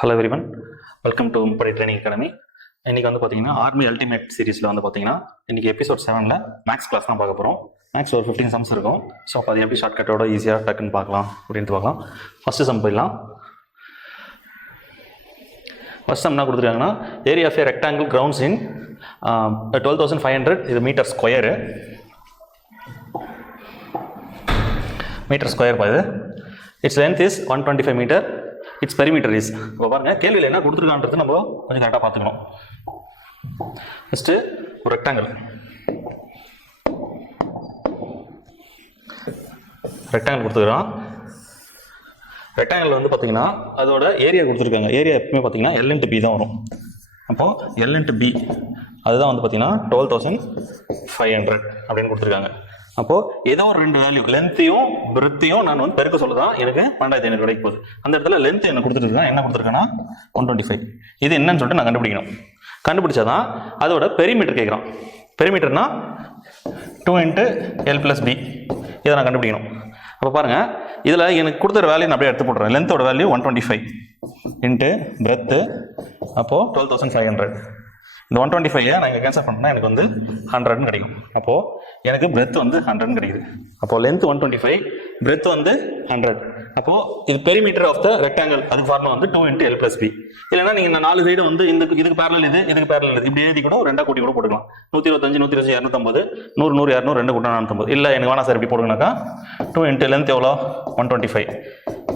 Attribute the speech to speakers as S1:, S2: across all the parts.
S1: Hello everyone welcome to Padai training academy இன்னைக்கு வந்து பார்த்தீங்கன்னா ஆர்மி அல்டிமேட் சீரிஸில் வந்து பார்த்தீங்கன்னா இன்னைக்கு எபிசோட் செவனில் மேக்ஸ் கிளாஸ் தான் பார்க்க போகிறோம் மேக்ஸ் ஒரு ஃபிஃப்டீன் சம்ஸ் இருக்கும். ஸோ அப்போ அது எப்படி ஷார்ட்கட்டோட ஈஸியாக டக்குன்னு பார்க்கலாம். அப்படின்ட்டு பார்க்கலாம். ஃபஸ்ட்டு சம் போயிடலாம். ஃபஸ்ட் சம் என்ன கொடுத்துருக்காங்கன்னா area of a rectangle grounds in twelve thousand five hundred இது மீட்டர் ஸ்கொயரு மீட்டர் ஸ்கொயர் இது. It's length is one twenty five metre it's perimeter is இப்போ பாருங்கள் கேள்வியில் என்ன கொடுத்துருக்கான்றது நம்ம கொஞ்சம் கரெக்டாக பார்த்துக்கணும். ஃபஸ்ட்டு ஒரு ரெக்டாங்கிள் ரெக்டாங்கிள் கொடுத்துக்கிறோம் ரெக்டாங்கிள் வந்து பார்த்தீங்கன்னா அதோட ஏரியா கொடுத்துருக்காங்க. ஏரியா எப்பவுமே பார்த்தீங்கன்னா எல் இன்ட்டு பி தான் வரும். அப்போது எல் இன்ட்டு பி அதுதான் வந்து பார்த்தீங்கன்னா டுவெல் தௌசண்ட் ஃபைவ் ஹண்ட்ரட் அப்படின்னு கொடுத்துருக்காங்க. அப்போது ஏதோ ஒரு ரெண்டு வேல்யூ லென்த்தையும் பிரத்தையும் நான் வந்து பெருக்க சொல்லுதான் எனக்கு பன்னெண்டாயிரத்தி ஐநூறு கிடைக்க போகுது. அந்த இடத்துல லென்த் என்ன கொடுத்துருக்கேன் என்ன கொடுத்துருக்கேன்னா? ஒன் டுவெண்ட்டி ஃபைவ் இது என்னன்னு சொல்லிட்டு நான் கண்டுபிடிக்கணும். கண்டுபிடிச்சாதான் அதோட பெரிமீட்டர் கேட்குறான் பெரிமீட்டர்னா two into L plus B இதை நான் கண்டுபிடிக்கணும். அப்போ பாருங்கள் இதில் எனக்கு கொடுத்துற வேல்யூ நான் அப்படியே எடுத்து போட்டுறேன். லென்த்தோட value one twenty five into breadth அப்போது டுவெல் தௌசண்ட் ஃபைவ் ஹண்ட்ரட் இந்த ஒன் டுவெண்ட்டி ஃபைவ் நான் இங்கே கேன்சல் பண்ணேன்னா எனக்கு வந்து ஹண்ட்ரட்னு கிடைக்கும். அப்போது எனக்கு பிரெத் வந்து ஹண்ட்ரட்னு கிடைக்குது. அப்போது length one twenty five breadth வந்து ஹண்ட்ரட் அப்போது இது பெரிமீட்டர் ஆஃப் த ரெக்டாங்கிள் அதுக்கு ஃபார்முலா வந்து two into L plus B இல்லைன்னா நீங்கள் இந்த நாலு சைடு வந்து இந்த இதுக்கு பேரல் இது இதுக்கு பேரல் இது. இப்படி எழுதி கூட ஒரு ரெண்டா கூட்டி கூட போட்டுக்கலாம். நூற்றி இருபத்தஞ்சு நூற்றி இருபது இரநூத்தம்பது. நூறு நூறு இரநூறு ரெண்டு கூட்டம் நானூற்றம்பது இல்லை எனக்கு வேணாம் சார் இப்படி போடுங்கனாக்கா. டூ இன்ட்டு லென்த் எவ்வளோ? One twenty five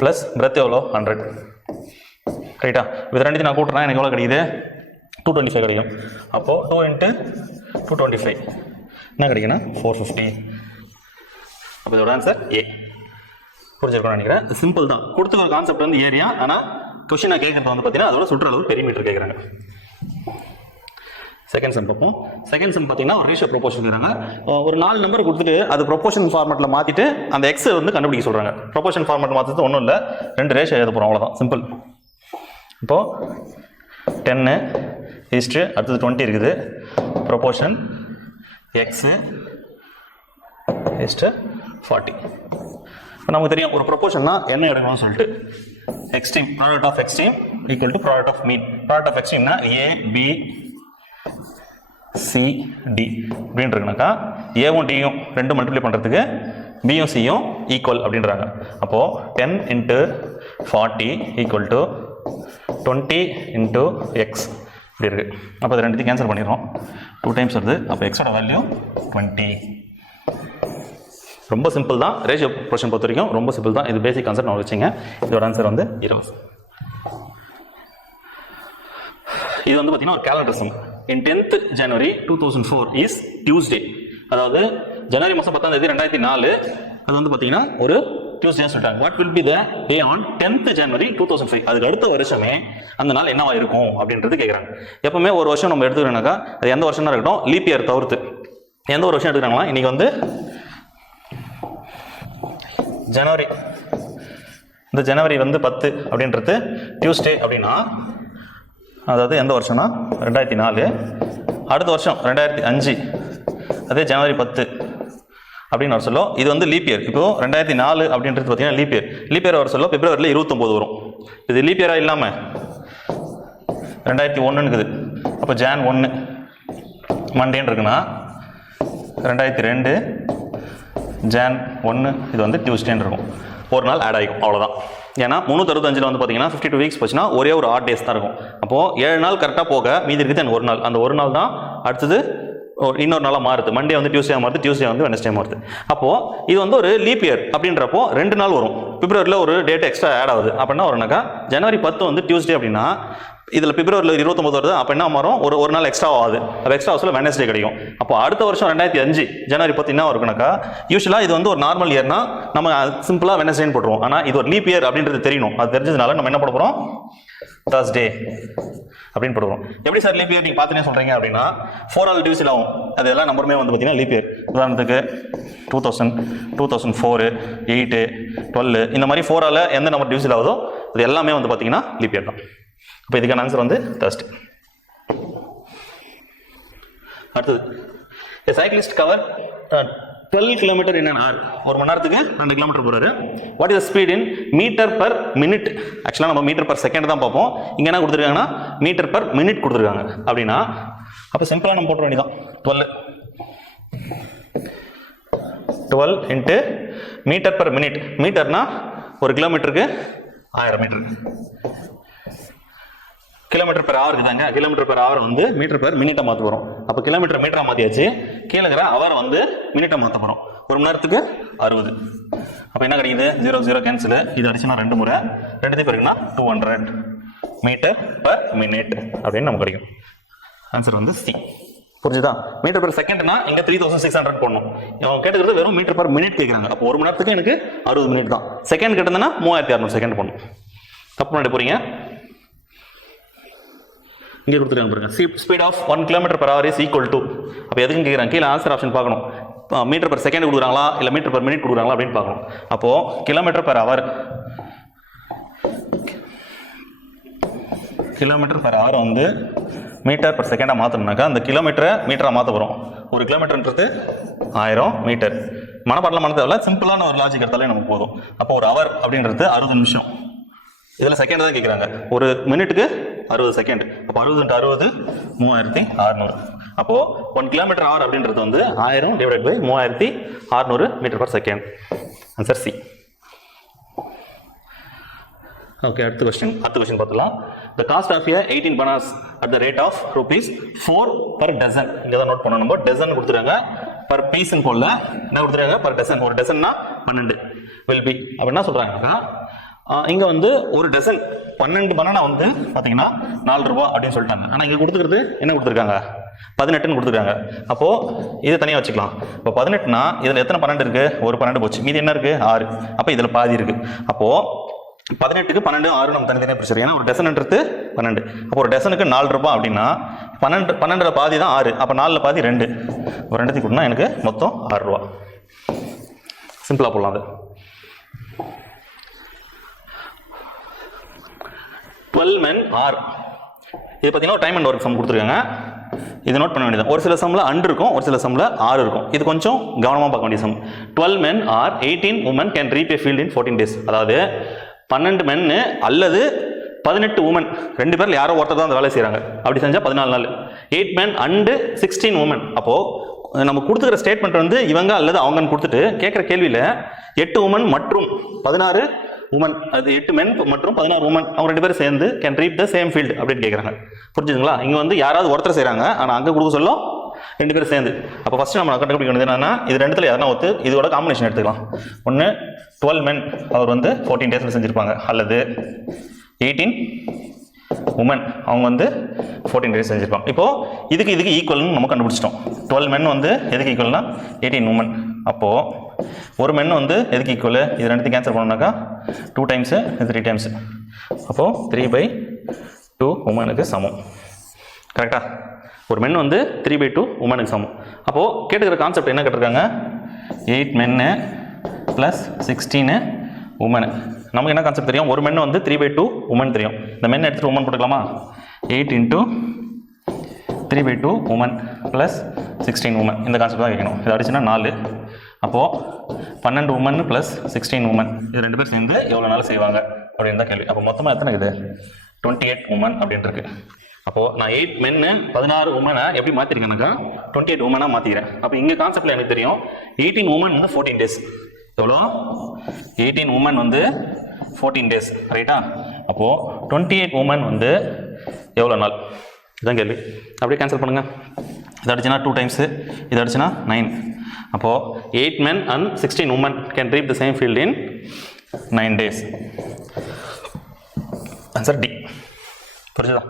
S1: plus breadth எவ்வளோ ஹண்ட்ரட் ரைட்டா இது ரெண்டுத்தையும் நான் கூட்டுறேன். எனக்கு எவ்வளோ கிடைக்குது? டூ டுவெண்ட்டி ஃபைவ் கிடைக்கும். அப்போது two into two twenty five என்ன கிடைக்குன்னா ஃபோர் ஃபிஃப்டி அப்போ இதோட ஆன்சர் ஏ புரிஞ்சிருக்கோம்னு நினைக்கிறேன். சிம்பிள் தான். கொடுத்துருக்க கான்செப்ட் வந்து ஏரியா ஆனால் கொஷினை கேட்குறது வந்து பார்த்தீங்கன்னா அதோட சுற்றளவு பெரிமீட்டர் கேட்குறாங்க. செகண்ட் சம் பார்ப்போம். செகண்ட் சம் பார்த்தீங்கன்னா ஒரு ரேஷியோ ப்ரொபோஷன் கேட்குறாங்க. ஒரு நாலு நம்பர் கொடுத்துட்டு அது ப்ரொபோஷன் ஃபார்மெட்டில் மாற்றிட்டு அந்த எக்ஸ் வந்து கண்டுபிடிக்க சொல்கிறாங்க ப்ரொபோஷன் ஃபார்மெட் மாற்றுறது ஒன்றும் இல்லை. ரெண்டு ரேஷியோ எழுத போகிறோம் அவ்வளோதான் சிம்பிள் இப்போது டென்னு ஈஸ்ட்டு அடுத்தது டுவெண்ட்டி இருக்குது. Proportion x is to forty இப்போ நமக்கு தெரியும் ஒரு ப்ரொபோஷன்னா என்ன எடுக்கணும்னு சொல்லிட்டு. Extreme product of extreme equal to product of mean product of எக்ஸ்ட்ரீம்னா A B C D அப்படின்னு இருக்குனாக்கா ஏவும் டியும் ரெண்டு மல்டிப்ளை பண்ணுறதுக்கு பியும் சியும் ஈக்குவல் அப்படின்றாங்க. அப்போது ten into forty equal to twenty into x இப்படி இருக்குது அப்போ அது ரெண்டுத்தையும் கேன்சல் பண்ணிடுறோம். டூ டைம்ஸ் வருது. அப்போ எக்ஸோட வேல்யூ டுவெண்ட்டி ரொம்ப சிம்பிள் தான். ரேஷியோ ப்ரொஷன் பொறுத்த வரைக்கும் ரொம்ப சிம்பிள் தான். இது பேசிக் கான்செப்ட் நான் வச்சுங்க. இதோட ஆன்சர் வந்து இருபது. இது வந்து பார்த்தீங்கன்னா ஒரு calendar sum in tenth January two thousand four is Tuesday அதாவது ஜனவரி மாதம் பத்தாம் தேதி ரெண்டாயிரத்தி நாலு. அது வந்து பார்த்தீங்கன்னா ஒரு டியூஸ்டே சொல்லிட்டாங்க? What will be the day on tenth January two thousand five அதுக்கு அடுத்த வருஷமே அந்த நாள் என்னவா இருக்கும் அப்படின்றது கேட்குறாங்க எப்பவுமே ஒரு வருஷம் நம்ம எடுத்துக்கிறோம்னாக்கா அது எந்த வருஷம் இருக்கட்டும்? லீப் இயர் தவிர்த்து. எந்த ஒரு வருஷம் எடுத்துக்கிறாங்களா இன்னைக்கு வந்து ஜனவரி இந்த ஜனவரி வந்து பத்து அப்படின்றது டியூஸ்டே அப்படின்னா அதாவது எந்த வருஷம்னா? ரெண்டாயிரத்தி நாலு. அடுத்த வருஷம் ரெண்டாயிரத்தி அஞ்சு. அதே ஜனவரி பத்து. அப்படின்னு வர சொல்லும். இது வந்து லீப் இயர் இப்போ ரெண்டாயிரத்தி நாலு அப்படின்றது பார்த்தீங்கன்னா லீப் இயர் லீப் இயர் வர சொல்ல பிப்ரவரியில் இருபத்தொம்போது வரும். இது லீப் இயராக இல்லாமல் ரெண்டாயிரத்தி ஒன்றுனுக்குது அப்போ ஜான் ஒன்று மண்டேன்னு இருக்குன்னா ரெண்டாயிரத்தி ரெண்டு ஜான் ஒன்று இது வந்து டியூஸ்டேன்னு இருக்கும். ஒரு நாள் ஆட் ஆகிக்கும் அவ்வளோதான் ஏன்னா முந்நூற்றறுபத்தஞ்சில் வந்து பார்த்தீங்கன்னா ஃபிஃப்டி டூ வீக்ஸ் போச்சுன்னா ஒரே ஒரு ஆட் டேஸ் தான் இருக்கும். அப்போது ஏழு நாள் கரெக்டாக போக மீதி இருக்குது தென் ஒரு நாள். அந்த ஒரு நாள் தான் அடுத்தது இன்னொரு நாளாக மாறுது. மண்டே வந்து டியூஸ்டே மாறுது டியூஸ்டே வந்து வெனஸ்டே மாறுது. அப்போது இது வந்து ஒரு லீப் இயர் அப்படின்றப்போ ரெண்டு நாள் வரும். பிப்ரவரியில் ஒரு டேட் எக்ஸ்ட்ரா ஆட் ஆகுது. அப்படின்னா வரும்னாக்கா ஜனவரி பத்து வந்து டியூஸ்டே அப்படின்னா இதில் பிப்ரவரியில் இருபத்தொம்பது வருது. அப்போ என்ன மாறும்? ஒரு ஒரு நாள் எக்ஸ்ட்ரா ஆகுது. அப்போ எக்ஸ்ட்ரா ஹவுஸில் வெனஸ்டே கிடைக்கும். அப்போ அடுத்த வருஷம் ரெண்டாயிரத்தி அஞ்சு ஜனவரி பத்து என்ன இருக்குனாக்கா யூஸ்வலாக இது வந்து ஒரு நார்மல் இயர்னா நம்ம சிம்பிளாக வெனஸ்டேன்னு போட்டுருவோம். ஆனால் இது ஒரு லீப் இயர் அப்படின்றது தெரியணும். அது தெரிஞ்சதுனால நம்ம என்ன பண்ண போகிறோம் தேர்ஸ்டே அப்படின்னு போடுவோம். எப்படி சார் லீப் இயர் நீங்கள் பார்த்துனே சொல்கிறீங்க அப்படின்னா ஃபோர் ஆல் டிவிசில் ஆகும். அது எல்லா நம்பருமே வந்து பார்த்தீங்கன்னா லீப் இயர் உதாரணத்துக்கு two thousand two thousand four eight twelve இந்த மாதிரி ஃபோரால் எந்த நம்பர் டிவிசில் ஆகுதோ அது எல்லாமே வந்து பார்த்தீங்கன்னா லீப் இயர் தான். அப்போ இதுக்கான ஆன்சர் வந்து தேர்ஸ்டே அடுத்தது. Cyclist cover twelve kilometre in hour ஒரு மணி நேரத்துக்கு ரெண்டு கிலோமீட்டர் போகிறாரு what is speed in metre per minute ஆக்சுவலாக நம்ம மீட்டர் பர் செகண்ட் தான் பார்ப்போம். இங்கே என்ன கொடுத்துருக்காங்கன்னா மீட்டர் பர் மினிட் கொடுத்துருக்காங்க. அப்படின்னா அப்போ சிம்பிளாக நம்ம போட்டுற வேண்டியதான் twelve twelve into metre per minute மீட்டர்னா ஒரு கிலோமீட்டருக்கு ஆயிரம் மீட்டர் கிலோமீட்டர் பெர் ஹவர் தாங்க கிலோமீட்டர் பெர் ஹவர் வந்து மீட்டர் பெர் மினிட்டை மாற்ற போகிறோம் அப்போ கிலோமீட்டர் மீட்டரா மாற்றியாச்சு கீழே இருக்கிற அவர் வந்து மினிட்டை மாற்ற போகிறோம் ஒரு மணி நேரத்துக்கு அறுபது. அப்போ என்ன கிடைக்குது? ஜீரோ ஜீரோ கேன்சல் இது அடிச்சுன்னா ரெண்டு முறை. ரெண்டுத்தையும் பிறகுனா two hundred metre per minute அப்படின்னு நமக்கு கிடைக்கும். ஆன்சர் வந்து சி புரிஞ்சுதா? மீட்டர் பர் செகண்ட்னா இங்க த்ரீ தௌசண்ட் சிக்ஸ் ஹண்ட்ரட் போடணும். இவங்க கேட்டுக்கிறது வெறும் மீட்டர் பர் மினிட் கேட்குறாங்க அப்போ ஒரு மணி நேரத்துக்கு எனக்கு அறுபது மினிட் தான். செகண்ட் கேட்டதுன்னா மூவாயிரத்தி அறுநூறு செகண்ட் போடணும். தப்பு பண்ணி போறீங்க. இங்கே கொடுத்துருக்காங்க பாருங்க. Speed of one kilometre per hour is equal to அப்போ எதுக்கும் கேட்குறாங்க கீழே ஆன்சர் ஆப்ஷன் பார்க்கணும். மீட்டர் பர் செகண்ட் கொடுக்குறாங்களா? இல்லை மீட்டர் பர் மினிட் கொடுக்குறாங்களா அப்படின்னு பார்க்கணும். அப்போது kilometre per hour kilometre per hour வந்து மீட்டர் பர் செகண்டாக மாற்றணும்னாக்கா அந்த கிலோமீட்டரை மீட்டராக மாற்ற போகிறோம் ஒரு கிலோமீட்டர்ன்றது ஆயிரம் மீட்டர் மனப்பாடலாம் மன தேவையில்ல சிம்பிளான ஒரு லாஜிக் எடுத்தாலே நமக்கு போதும். அப்போ ஒரு ஹவர் அப்படின்றது அறுபது நிமிஷம். இதில் செகண்ட் தான் கேட்குறாங்க ஒரு மினிட்டுக்கு அறுபது செகண்ட் அப்போ அறுபது அறுபது மூவாயிரத்தி அறுநூறு. அப்போது ஒன் கிலோமீட்டர் ஹவர் அப்படின்றது வந்து ஆயிரம் டிவைட் பை மூவாயிரத்தி அறுநூறு metre per second answer C okay அடுத்த கொஸ்டின் அடுத்த கொஸ்டின் பார்த்துலாம் the cost of a eighteen bananas at the rate of rupees four per dozen இங்கே தான் நோட் பண்ணணும். நம்ம டசன் கொடுத்துருக்காங்க. பர் பீஸ்ன்னு போடல. என்ன கொடுத்துருக்காங்க? பர் டசன் ஒரு டசன்னா பன்னெண்டு. வில் பி அப்படின்னா சொல்கிறாங்கன்னா இங்கே வந்து ஒரு டசன் பன்னெண்டு பனானா வந்து பார்த்தீங்கன்னா நாலு ரூபா அப்படின்னு சொல்லிட்டாங்க. ஆனால் இங்கே கொடுத்துக்கிறது என்ன கொடுத்துருக்காங்க? பதினெட்டுன்னு கொடுத்துருக்காங்க. அப்போது இதை தனியாக வச்சுக்கலாம். இப்போ பதினெட்டுனா இதில் எத்தனை பன்னெண்டு இருக்குது ஒரு பன்னெண்டு போச்சு. மீதி என்ன இருக்குது ஆறு. அப்போ இதில் பாதி இருக்குது அப்போது பதினெட்டுக்கு பன்னெண்டு ஆறு நம்ம தனித்தனியாக பிரிச்சிருக்கோம் ஏன்னா ஒரு டசன்ன்றது பன்னெண்டு. அப்போ ஒரு டசனுக்கு நாலு ரூபாய் அப்படின்னா பன்னெண்டு பன்னெண்டுல பாதி தான் ஆறு. அப்போ நாலில் பாதி ரெண்டு. ஒரு ரெண்டுத்தையும் கொடுனா எனக்கு மொத்தம் ஆறு ரூபா. சிம்பிளாக போடலாம் அது. டுவெல் மென் ஆர் இது பார்த்தீங்கன்னா டைம் அண்ட் ஒர்க் சம் கொடுத்துருக்காங்க. இது நோட் பண்ண வேண்டியது ஒரு சில சம்மில் அண்டு இருக்கும் ஒரு சில சம்மில் ஆறு இருக்கும். இது கொஞ்சம் கவனமாக பார்க்க வேண்டிய sum twelve men or eighteen women can reap a field in fourteen days அதாவது பன்னெண்டு மென்னு அல்லது பதினெட்டு உமன் ரெண்டு பேரில் யாரோ ஒருத்தர் தான் அந்த வேலை செய்கிறாங்க அப்படி செஞ்சால் பதினாலு நாள். Eight men and sixteen women அப்போது நம்ம கொடுத்துக்கிற ஸ்டேட்மெண்ட் வந்து இவங்க அல்லது அவங்கன்னு கொடுத்துட்டு கேட்குற கேள்வியில் எட்டு உமன் மற்றும் பதினாறு உமன் அது எட்டு மென் மற்றும் பதினாறு உமன் அவங்க ரெண்டு பேரும் சேர்ந்து can reap the same field அப்படின்னு கேட்குறாங்க புரிஞ்சுதுங்களா? இங்கே வந்து யாராவது ஒருத்தர் செய்கிறாங்க ஆனால் அங்கே கொடுக்க சொல்லும் ரெண்டு பேரும் சேர்ந்து. அப்போ ஃபஸ்ட்டு நம்ம கண்டுபிடிக்க வேண்டியது என்னன்னா இது ரெண்டுத்தில் எதனா ஒத்து இதோட காம்பினேஷன் எடுத்துக்கலாம். ஒன்று டுவெல் மென் அவர் வந்து ஃபோர்டீன் டேஸில் செஞ்சுருப்பாங்க. அல்லது எயிட்டீன் உமன் அவங்க வந்து ஃபோர்டீன் டேஸ் செஞ்சுருப்பாங்க. இப்போது இதுக்கு இதுக்கு ஈக்குவல்னு நம்ம கண்டுபிடிச்சிட்டோம். டுவெல் மென் வந்து எதுக்கு ஈக்குவல்னா எயிட்டீன் உமன் அப்போது ஒரு மென் வந்து எதுக்கு ஈக்குவல் இது ரெண்டுத்தையும் கேன்சல் பண்ணோம்னாக்கா டூ டைம்ஸு இது த்ரீ டைம்ஸு அப்போது த்ரீ பை டூ உமனுக்கு சமம். கரெக்டாக ஒரு மென் வந்து த்ரீ பை டூ உமனுக்கு சமம். அப்போது கேட்டுக்கிற கான்செப்ட் என்ன கேட்டிருக்காங்க? எயிட் மென்னு ப்ளஸ் சிக்ஸ்டீனு உமனு நமக்கு என்ன கான்செப்ட் தெரியும்? ஒரு மென் வந்து த்ரீ பை டூ உமன் தெரியும். இந்த மென் எடுத்துகிட்டு உமன் போட்டுக்கலாமா? Eight into three by two women plus sixteen women இந்த கான்செப்ட் தான் கேட்கணும். இது அடிச்சுன்னா நாலு. அப்போது பன்னெண்டு உமன் ப்ளஸ் சிக்ஸ்டீன் உமன் இது ரெண்டு பேர் சேர்ந்து எவ்வளோ நாள் செய்வாங்க அப்படின்னு தான் கேள்வி. அப்போ மொத்தமாக எத்தனை இது? டுவெண்ட்டி எயிட் உமன் அப்படின்ட்டு அப்போது நான் எயிட் மென்னு பதினாறு உமனை எப்படி மாற்றிருக்கேனாக்கா டுவெண்ட்டி எயிட் உமனாக மாற்றிக்கிறேன் அப்போ இங்கே கான்செப்டில் எனக்கு தெரியும் எயிட்டீன் உமன் வந்து ஃபோர்டீன் டேஸ் எவ்வளோ? எயிட்டீன் உமன் வந்து ஃபோர்டீன் டேஸ் ரைட்டா அப்போது டுவெண்ட்டி எயிட் உமன் வந்து எவ்வளோ நாள்? இதான் கேள்வி. அப்படியே கேன்சல் பண்ணுங்கள் இது அடிச்சுனா டூ டைம்ஸு இது அடிச்சுனா நைன் அப்போது eight men and sixteen women can reap the same field in nine days answer D புரிஞ்சுதா?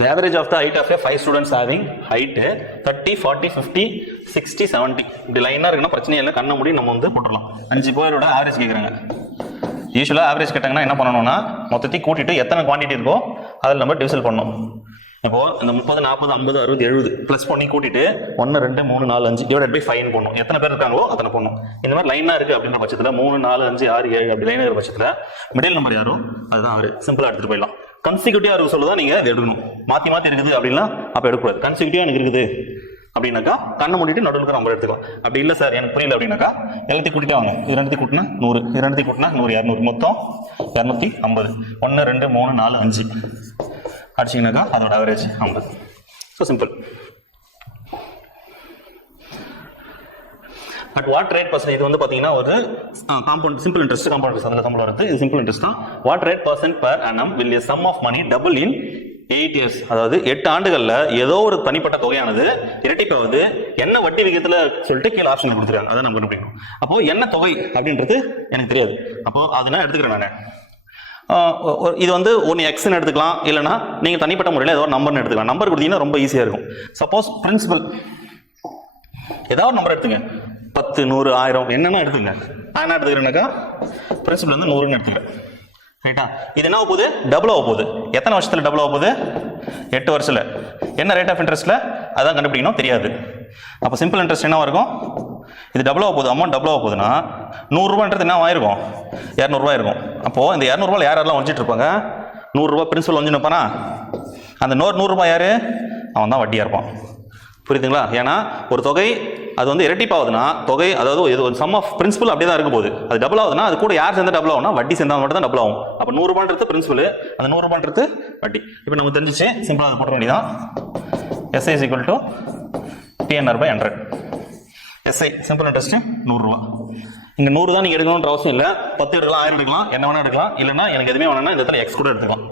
S1: The average of the height of a five students having height 30, 40, 50, 60, 70 இப்படி லைனாக இருக்குன்னா பிரச்சனை இல்லை. கண்ண முடியும் நம்ம வந்து போட்டுடலாம். அஞ்சு பேரோட ஆவரேஜ் கேட்குறாங்க யூஸ்வலாக ஆவரேஜ் கேட்டாங்கன்னா என்ன பண்ணணும்னா மொத்தத்தையும் கூட்டிட்டு எத்தனை குவான்டிட்டி இருக்கோ அதில் நம்ம டிவிசல் பண்ணணும். இப்போ இந்த முப்பது நாற்பது ஐம்பது அறுபது எழுபது ப்ளஸ் பண்ணி கூட்டிட்டு ஒன்று ரெண்டு மூணு நாலு அஞ்சு டிவைட் பை ஃபைன் பண்ணும் எத்தனை பேர் இருக்காங்களோ அத்தனை பண்ணும் இந்த மாதிரி லைனாக இருக்குது அப்படின்ற பட்சத்தில் மூணு நாலு அஞ்சு ஆறு ஏழு அப்படி லைன் இருக்கிற பட்சத்தில் மிடில் நம்பர் யாரோ அதுதான் அவர். சிம்பிளாக எடுத்துகிட்டு போயிடலாம். கன்சிக்யூட்டிவா இருக்க சொல்லுதான் நீங்க எடுக்கணும். மாத்தி மாத்தி இருக்குது அப்படின்னா அப்ப எடுக்கக்கூடாது. கன்சிக்யூட்டிவா எனக்கு இருக்குது. அப்படின்னாக்கா கண்ணை மூடிட்டு நடுவில் இருக்கிற நம்பர் எடுத்துக்கலாம். அப்படி இல்லை சார் எனக்கு புரியல அப்படின்னாக்கா எல்லாத்தையும் கூட்டிட்டு வாங்க இது கூட்டினா நூறு. இது கூட்டினா நூறு இரநூறு. மொத்தம் இரநூத்தி ஐம்பது. ஒன்று ரெண்டு மூணு நாலு அஞ்சு. அடிச்சிங்கனாக்கா அதோட அவரேஜ் ஐம்பது. So simple at what rate percent இது வந்து பார்த்தீங்கன்னா ஒரு compound simple interest compound interest அந்த சம்பளம் வருது இது சிம்பிள் இன்ட்ரெஸ்ட் தான். What rate percent per annum will sum of money double in eight years அதாவது எட்டு ஆண்டுகள்ல ஏதோ ஒரு தனிப்பட்ட தொகையானது இரட்டிப்பாவது என்ன வட்டி விகிதத்துல சொல்லிட்டு கீழே ஆப்ஷன் கொடுத்துருக்காங்க. அதை நம்ம கண்டுபிடிக்கணும். அப்போ என்ன தொகை அப்படின்றது எனக்கு தெரியாது. அப்போ அதை நான் எடுத்துக்கிறேன் நான். இது வந்து ஒன்று எக்ஸ்னு எடுத்துக்கலாம். இல்லைனா நீங்கள் தனிப்பட்ட முறையில் ஏதோ ஒரு நம்பர்னு எடுத்துக்கலாம். நம்பர் கொடுத்தீங்கன்னா ரொம்ப ஈஸியாக இருக்கும். சப்போஸ் பிரின்சிபல் ஏதாவது நம்பர் எடுத்துங்க. பத்து நூறு ஆயிரம் என்னென்ன எடுத்துங்க. நான் என்ன எடுத்துக்கிறேன்னாக்கா பிரின்சிபல் வந்து நூறுன்னு எடுத்துக்கிறேன். ரைட்டா இது என்ன ஆக போகுது டபுள் ஆக போகுது எத்தனை வருஷத்தில் டபுள் ஆக போகுது எட்டு வருஷத்தில். என்ன ரேட் ஆஃப் இன்ட்ரெஸ்ட்டில் அதான் கண்டுபிடிக்கணும் தெரியாது. அப்போ சிம்பிள் இன்ட்ரெஸ்ட் என்ன இருக்கும்? இது டபுள் ஆக போகுது அமௌண்ட் டபுள் ஆக போகுதுன்னா நூறுரூவான்றது என்ன ஆயிருக்கும்? இரநூறுவா இருக்கும் அப்போது இந்த இரநூறுவா யார் யாரெல்லாம் ஒழிச்சிட்டு இருப்பாங்க? நூறுரூவா பிரின்சிபல் ஒழிஞ்சு நிற்பானா? அந்த நூறு நூறுரூபா யார்? அவன் தான் வட்டியாக இருப்பான். புரியுதுங்களா? ஏன்னா ஒரு தொகை அது வந்து இரட்டிப்பாகுதுன்னா தொகை அதாவது இது ஒரு சம் ஆஃப் பிரின்சிபல் அப்படியே தான் இருக்கும் போது. அது டபுள் ஆகுதுன்னா அது கூட யார் சேர்ந்து டபுள் ஆகும்னா வட்டி சேர்ந்தா மட்டும் தான் டபுள் ஆகும். அப்போ நூறுரூபான்றது பிரின்சிபல் அந்த நூறுரூபான்றது வட்டி. இப்போ நமக்கு தெரிஞ்சிச்சு சிம்பிளாக அதை போட வேண்டியதான் SI is equal to TNR by hundred SI simple interest நூறுரூவா இங்கே நூறு தான் நீங்கள் எடுக்கணுன்ற அவசியம் இல்லை. பத்து எடுக்கலாம் ஆயிரம் எடுக்கலாம் என்ன வேணா எடுக்கலாம். இல்லைனா எனக்கு எதுவுமே வேணும்னா இந்த இடத்துல எக்ஸ் கூட எடுத்துக்கலாம்.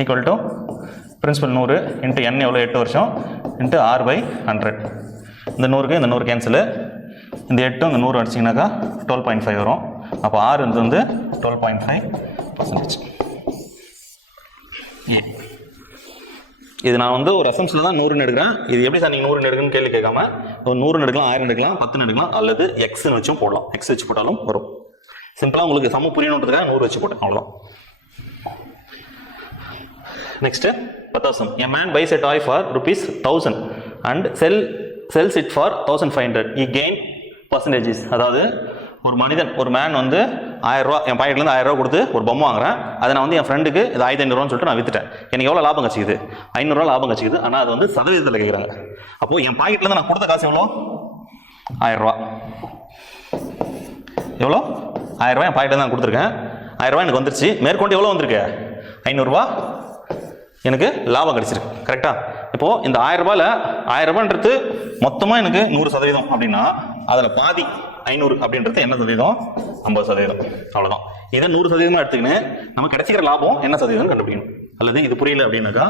S1: ஈக்குவல் டு பிரின்சிபல் நூறு இன்ட்டு என் எவ்வளோ எட்டு வருஷம். இன்ட்டு ஆர் பை ஹண்ட்ரட் இந்த நூறுக்கு இந்த நூறு கேன்சலு இந்த எட்டும் இந்த நூறு அடிச்சிங்கனாக்கா டுவெல் பாயிண்ட் ஃபைவ் வரும். அப்போ ஆர் இது வந்து twelve point five percentage A. இது நான் வந்து ஒரு அசம்ஸில் தான் நூறுன்னு எடுக்கிறேன். இது எப்படி சார் நீங்கள் நூறுன்னு எடுக்குன்னு கேள்வி கேட்காம? ஒரு நூறுன்னு எடுக்கலாம் ஆயிரம் எடுக்கலாம் பத்துன்னு எடுக்கலாம் அல்லது எக்ஸ்னு வச்சும் போடலாம். எக்ஸ் வச்சு போட்டாலும் வரும். சிம்பிளாக உங்களுக்கு சம புரியணுன்றதுக்காக நூறு வச்சு போட்டேன் அவ்வளோதான் next பத்தாசம். A man buys a toy for rupees thousand and sell sells it for thousand five hundred E gain percentages அதாவது ஒரு மனிதன் ஒரு மேன் வந்து ஆயிரம் ரூபா என் பாக்கெட்லேருந்து ஆயிரம் ரூபா கொடுத்து ஒரு பொம்மை வாங்குறேன். அதை நான் வந்து என் ஃப்ரெண்டுக்கு இது ஆயிரத்தி ஐநூறுவான்னு சொல்லிட்டு நான் வித்துட்டேன். எனக்கு எவ்வளோ லாபம் கச்சிக்குது ஐநூறுரூவா லாபம் கச்சிக்குது ஆனால் அது வந்து சதவீதத்தில் கேட்குறாங்க அப்போது என் பாக்கெட்லேருந்து நான் கொடுத்த காசு எவ்வளோ? ஆயிரரூவா எவ்வளோ? ஆயிரரூவா என் பாக்கெட்டில் தான் கொடுத்துருக்கேன். ஆயிரரூவா எனக்கு வந்துருச்சு. மேற்கொண்டு எவ்வளோ வந்திருக்கு? ஐநூறுரூவா எனக்கு லாபம் கிடச்சிருக்கு. கரெக்டாக இப்போ இந்த ஆயிரம் ரூபாயில ஆயிரம் ரூபான்றது மொத்தமாக எனக்கு நூறு சதவீதம் அப்படின்னா அதில் பாதி ஐநூறு அப்படின்றது என்ன சதவீதம்? ஐம்பது சதவீதம். அவ்வளோதான் இதை நூறு சதவீதமாக எடுத்துக்கின்னு நம்ம கிடைச்சிக்கிற லாபம் என்ன சதவீதம் கண்டுபிடிக்கணும். அல்லது இது புரியல அப்படின்னாக்கா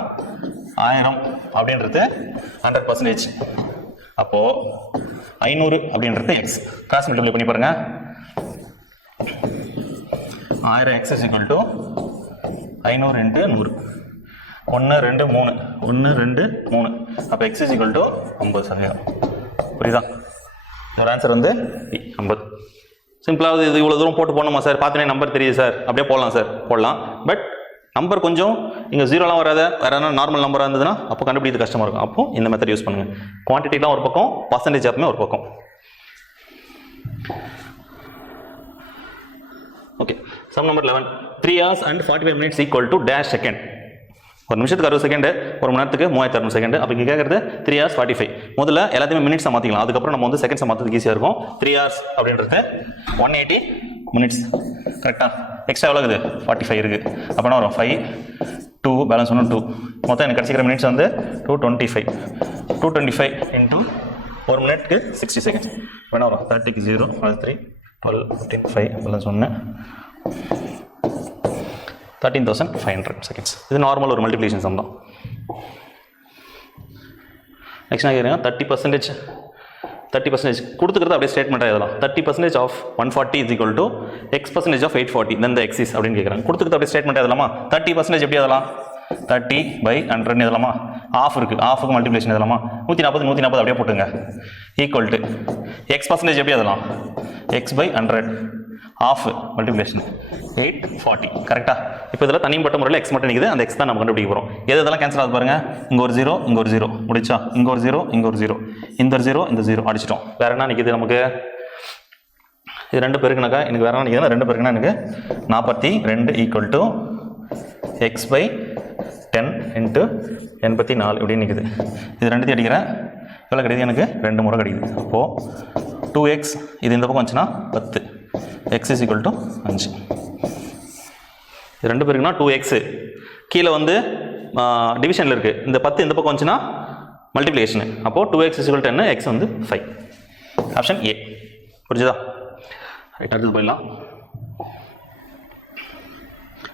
S1: ஆயிரம் அப்படின்றது ஹண்ட்ரட் பர்சன்டேஜ் அப்போ ஐநூறு அப்படின்றது எக்ஸ் கிராஸ் மல்டிப்ளை பண்ணி பாருங்க. ஆயிரம் எக்ஸ் இஸ் ஈக்குவல் டு ஐநூறு இன்ட்டு நூறு. ஒன்று ரெண்டு மூணு. ஒன்று ரெண்டு மூணு. அப்போ எக்ஸ் இஸ் ஈக்குவல் டு ஐம்பது சதவீதம். புரியுதா? ஒரு ஆன்சர் வந்து ஐம்பது. சிம்பிளாக இது இவ்வளோ தூரம் போட்டு போடணுமா சார் பார்த்தோன்னே நம்பர் தெரியுது சார் அப்படியே போடலாம் சார் போடலாம். பட் நம்பர் கொஞ்சம் இங்கே ஜீரோலாம் வராத வேற என்ன நார்மல் நம்பராக இருந்ததுன்னா அப்போ கண்டுபிடிக்கிறது கஷ்டமாக இருக்கும். அப்போ இந்த மெத்தட் யூஸ் பண்ணுங்கள் குவான்டிட்டிலாம் ஒரு பக்கம் பர்சன்டேஜ் எப்பவுமே ஒரு பக்கம். Okay sum number eleven three hours and forty five minutes equal to dash second ஒரு நிமிஷத்துக்கு அறுபது செகண்ட் ஒரு மணி நேரத்துக்கு மூவாயிரத்தி அறுநூறு செகண்ட் அப்போ இங்கே கேட்குறது த்ரீ ஹவர்ஸ் ஃபார்ட்டி ஃபைவ் முதல்ல எல்லாத்தையுமே மினிட்ஸை மாற்றிக்கலாம் அதுக்கப்புறம் நம்ம வந்து செகண்ட்ஸை மாற்றுறதுக்கு ஈஸியாக இருக்கும். த்ரீ ஹவர்ஸ் அப்படின்றது ஒன் எயிட்டி மினிட்ஸ் கரெக்டாக எக்ஸ்ட்ரா எவ்வளோ இருக்குது? ஃபார்ட்டி ஃபைவ் இருக்குது அப்படின்னா வரும்? ஃபைவ் டூ பேலன்ஸ் ஒன்று டூ மொத்தம் எனக்கு கிடச்சிக்கிற மினிட்ஸ் வந்து two twenty five two twenty five into ஒரு மினிட்க்கு சிக்ஸ்டி செகண்ட்ஸ் வேணா வரும்? தேர்ட்டிக்கு zero three twelve fifteen five balance ஒன்று thirteen thousand five hundred seconds இது நார்மல் ஒரு மல்டிப்ளிகேஷன் சம் தான். நெக்ஸ்ட் நான் கேட்குறேன் தேர்ட்டி பர்சன்டேஜ் தேர்ட்டி பர்சன்டேஜ் கொடுத்துக்கிறது அப்படியே ஸ்டேட்மெண்ட்டாக எழுதலாம். Thirty percentage of one forty is equal to x percentage of eight forty இந்த எக்ஸிஸ் அப்படின்னு கேட்குறாங்க கொடுத்துக்கிறது அப்படியே ஸ்டேட்மெண்ட் எதலாமா தேர்ட்டி பர்சன்டேஜ் எப்படி எழுதலாம்? தேர்ட்டி பை ஹண்ட்ரட் எதலாமா ஆஃப் இருக்குது ஆஃபுக்கு மல்டிப்ளேஷன் எதலாமா நூற்றி நாற்பது நூற்றி நாற்பது அப்படியே போட்டுங்க. ஈக்குவல் டு எக்ஸ் பர்சன்டேஜ் எப்படி அதெல்லாம் x by hundred of multiplication eight forty கரெக்டாக இப்போ இதில் தனிப்பட்ட முறையில் எக்ஸ் மட்டும் நிற்குது அந்த எக்ஸ் தான் நம்ம கண்டுபிடிக்க போகிறோம் எது இதெல்லாம் கேன்சல் ஆகுது பாருங்கள் இங்கே ஒரு ஜீரோ இங்கே ஒரு ஜீரோ முடிச்சா? இங்கே ஒரு ஜீரோ இங்கே ஒரு ஜீரோ இந்த ஒரு ஜீரோ இந்த ஜீரோ அடிச்சிட்டோம். வேற என்ன நிற்குது நமக்கு? இது ரெண்டு பேருக்குனாக்கா எனக்கு வேற என்ன நிற்குதுன்னா ரெண்டு பேருக்குன்னா எனக்கு? நாற்பத்தி ரெண்டு equal to x by ten into எண்பத்தி நாலு. இப்படின்னு நிற்குது இது ரெண்டுத்தையும் அடிக்கிறேன். எவ்வளோ கிடைக்குது எனக்கு? ரெண்டு முறை கிடைக்குது. அப்போது டூ எக்ஸ் இது இந்த பக்கம் வந்துச்சுன்னா பத்து. எக்ஸ் இஸ் ஈக்குவல் டு அஞ்சு இது ரெண்டு பேருக்குன்னா டூ எக்ஸு கீழே வந்து டிவிஷனில் இருக்குது இந்த பத்து இந்த பக்கம் வந்துச்சுன்னா மல்டிப்ளிகேஷனு அப்போது two x equal ten x வந்து ஃபைவ் ஆப்ஷன் ஏ புரிஞ்சுதா? ரைட் அடுத்து போயிடலாம்.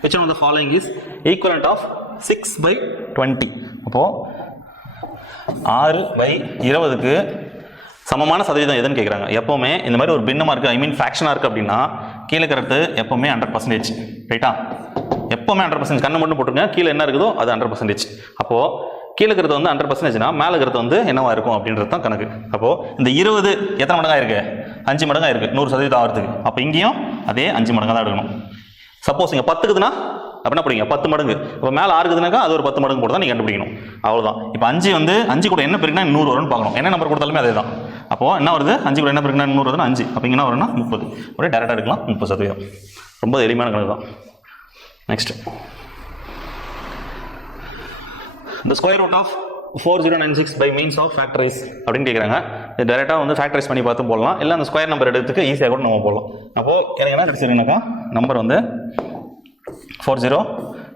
S1: Which one of the following is equivalent of 6 by 20 ஆறு பை இருபதுக்கு சமமான சதவீதம் எதுன்னு கேட்குறாங்க எப்போவுமே இந்த மாதிரி ஒரு பின்னமாக இருக்குது ஐ மீன் ஃபேக்ஷனாக இருக்குது அப்படின்னா கீழே இருக்கிறது எப்போவுமே ஹண்ட்ரட் பர்சன்டேஜ் ரைட்டா எப்போவுமே ஹண்ட்ரட் பர்சன்டேஜ் கண்ணு மட்டும் போட்டுருங்க. கீழே என்ன இருக்குதோ அது ஹண்ட்ரட் பர்சன்டேஜ் அப்போது கீழே இருக்கிறது வந்து ஹண்ட்ரட் பர்சன்டேஜ்னா மேலே இருக்கிறது வந்து என்னவா இருக்கும் அப்படின்றது தான் கணக்கு. அப்போது இந்த இருபது எத்தனை மடங்காக இருக்குது அஞ்சு மடங்காக இருக்குது நூறு சதவீதம் ஆகிறதுக்கு. அப்போ இங்கேயும் அதே அஞ்சு மடங்காக தான் எடுக்கணும். சப்போஸ் இங்கே பத்துக்குதுன்னா அப்படின்னா பிடிங்க. பத்து மடங்கு. இப்போ மேலே ஆறுக்குதுனாக்கா அது ஒரு பத்து மடங்கு போட்டு தான் நீங்கள் கண்டுபிடிக்கணும். அவ்வளோதான் இப்போ அஞ்சு வந்து அஞ்சு கூட என்ன பெருக்குனா நூறு வரும்னு பார்க்கணும். என்ன நம்பர் கொடுத்தாலுமே அதே தான் அப்போது என்ன வருது? அஞ்சு கூட என்ன பெருக்குனா நூறு வருதுன்னா அஞ்சு. அப்போ என்ன வரும்னா முப்பது. ஒரே டேரெக்டாக எடுக்கலாம். முப்பது சதவீதம். ரொம்ப எளிமையான கணக்கு தான். நெக்ஸ்ட் இந்த square root of four zero nine six by means of factorise அப்படின்னு கேட்குறாங்க இது டேரெக்டாக வந்து ஃபேக்டரைஸ் பண்ணி பார்த்து போடலாம். இல்லை அந்த ஸ்கொயர் நம்பர் எடுத்துக்கு ஈஸியாக கூட நம்ம போடலாம். அப்போது எனக்கு என்ன கிடச்சிருக்குனாக்கா நம்பர் வந்து ஃபோர் ஜீரோ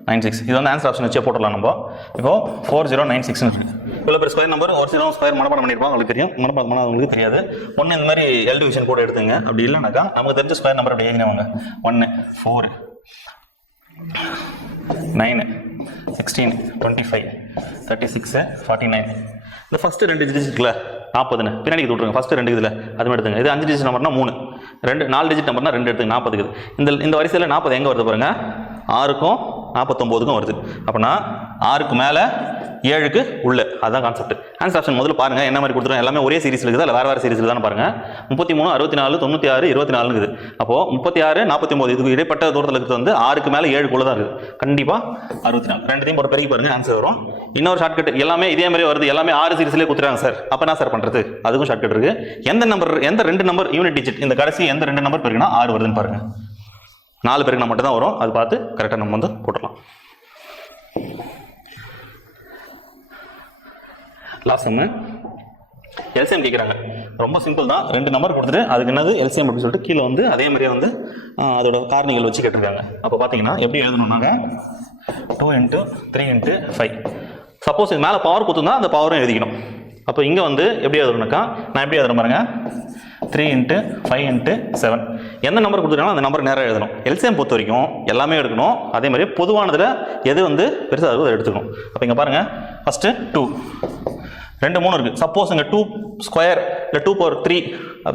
S1: நைன் சிக்ஸ் இது வந்து ஆன்சர் ஆப்ஷன் வச்சே போட்டுடலாம் நம்ம. இப்போ ஃபோர் ஜீரோ நைன் சிக்ஸ் இவ்வளோ பேர் ஸ்கொயர் நம்பர் ஒரு சில ஸ்கொயர் மனப்பாடம் பண்ணியிருப்பாங்க உங்களுக்கு தெரியும். மனப்பாடம் உங்களுக்கு தெரியாது. ஒன்று இந்த மாதிரி எல் டிவிஷன் கூட எடுத்துங்க. அப்படி இல்லைனாக்கா நமக்கு தெரிஞ்ச ஸ்கொயர் நம்பர் அப்படி எழுதினவங்க ஒன்று four nine sixteen twenty five thirty six forty nine இந்த ஃபஸ்ட்டு ரெண்டு டிஜிட் இருக்குல்ல நாற்பதுன்னு பின்னாடி விட்ருங்க ஃபஸ்ட்டு ரெண்டு இதில். அது மாதிரி எடுத்துங்க. இது அஞ்சு டிஜிட் நம்பர்னா மூணு. ரெண்டு நாலு டிஜிட் நம்பர்னா ரெண்டு எடுத்துங்க. நாற்பதுக்கு இந்த இந்த வரிசையில் நாற்பது எங்கே வருது பாருங்க? ஆறுக்கும் நாற்பத்தொம்போதுக்கும் வருது. அப்படின்னா ஆறுக்கு மேலே ஏழுக்கு உள்ள. அதுதான் கான்செப்ட் ஆன்சர் ஆப்ஷன் முதல்ல பாருங்க என்ன மாதிரி கொடுத்துருவோம் எல்லாமே ஒரே சீரிஸ் இருக்குது இல்லை வேறு வேறு சீரிஸில் தான் பாருங்க. முப்பத்தி மூணு அறுபத்தி நாலு தொண்ணூற்றி ஆறு இருபத்தி நாலு இருக்குது முப்பத்தி ஆறு நாற்பத்தி ஒம்பது இதுக்கு இடைப்பட்ட தூரத்தில் இருக்கிறது வந்து ஆறுக்கு மேலே ஏழுக்குள்ள தான் இருக்குது. கண்டிப்பாக அறுபத்தி நாலு ரெண்டுத்தையும் போட பெருகி பாருங்க ஆன்சர் வரும். இன்னொரு ஷார்ட்கட் எல்லாமே இதே மாதிரி வருது. எல்லாமே ஆறு சீரிஸ்லேயே கொடுத்துறாங்க சார் அப்போ என்ன சார் பண்ணுறது அதுக்கும் ஷார்ட்கட் இருக்குது எந்த நம்பர் எந்த ரெண்டு நம்பர் யூனிட் டிஜிட் இந்த கடைசி எந்த ரெண்டு நம்பர் பெருக்குன்னா ஆறு வருதுன்னு பாருங்க. நாலு பேருக்கு மட்டும் தான் வரும். அது பார்த்து கரெக்டாக நம்ம வந்து போட்டுடலாம். லாஸ்ட் செம்மு எல்சிஎம் கேட்குறாங்க ரொம்ப சிம்பிள் தான். ரெண்டு நம்பர் கொடுத்துட்டு அதுக்கு என்னது? எல்சிஎம் அப்படின்னு சொல்லிட்டு கீழே வந்து அதே மாதிரியே வந்து அதோட காரணிகள் வச்சு கேட்டிருக்காங்க. அப்போ பார்த்தீங்கன்னா எப்படி எழுதணும்னாங்க two into three into five suppose இது மேலே பவர் கொடுத்துருந்தா அந்த பவரும் எழுதிக்கணும். அப்போ இங்கே வந்து எப்படி எழுதணும்னாக்கா நான் எப்படி எழுதுறேன் பாருங்க. Three into five into seven எந்த நம்பர் கொடுத்துருக்காங்களோ அந்த நம்பர் நேராக எழுதணும். எல்சிஎம் பொறுத்த வரைக்கும் எல்லாமே எடுக்கணும். அதே மாதிரி பொதுவானதில் எது வந்து பெருசாக இருக்கும் அதை எடுத்துக்கணும். அப்போ இங்கே பாருங்கள் ஃபஸ்ட்டு டூ ரெண்டு மூணு இருக்குது சப்போஸ் இங்கே டூ ஸ்கொயர் இல்லை two power three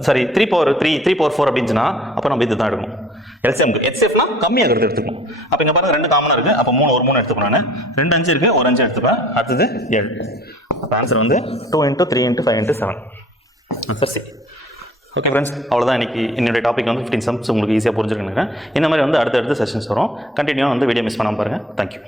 S1: sorry three power three three power four அப்படின்னுச்சுன்னா அப்போ நம்ம இது தான் எடுக்கணும் எல்சிஎம்க்கு ஹெச்எஃப்னா கம்மியாகிறது எடுத்துக்கணும். அப்போ இங்கே பாருங்கள் ரெண்டு காமனாக இருக்குது அப்போ மூணு ஒரு மூணு எடுத்துக்கணும் நான். ரெண்டு அஞ்சு இருக்குது ஒரு அஞ்சு எடுத்துப்பேன். அடுத்தது ஏழு அப்போ ஆன்சர் வந்து two into three into five into seven answer C okay friends அவ்வளோதான் இன்னைக்கு என்னுடைய டாபிக் வந்து ஃபிஃப்டீன் சம்ஸ் உங்களுக்கு ஈஸியாக புரிஞ்சுருக்கேன் இந்த மாதிரி வந்து அடுத்தடுத்த செஷன்ஸ் வரும். கண்டினியூவாக வந்து வீடியோ மிஸ் பண்ணாமல் பாருங்கள் தேங்க்யூ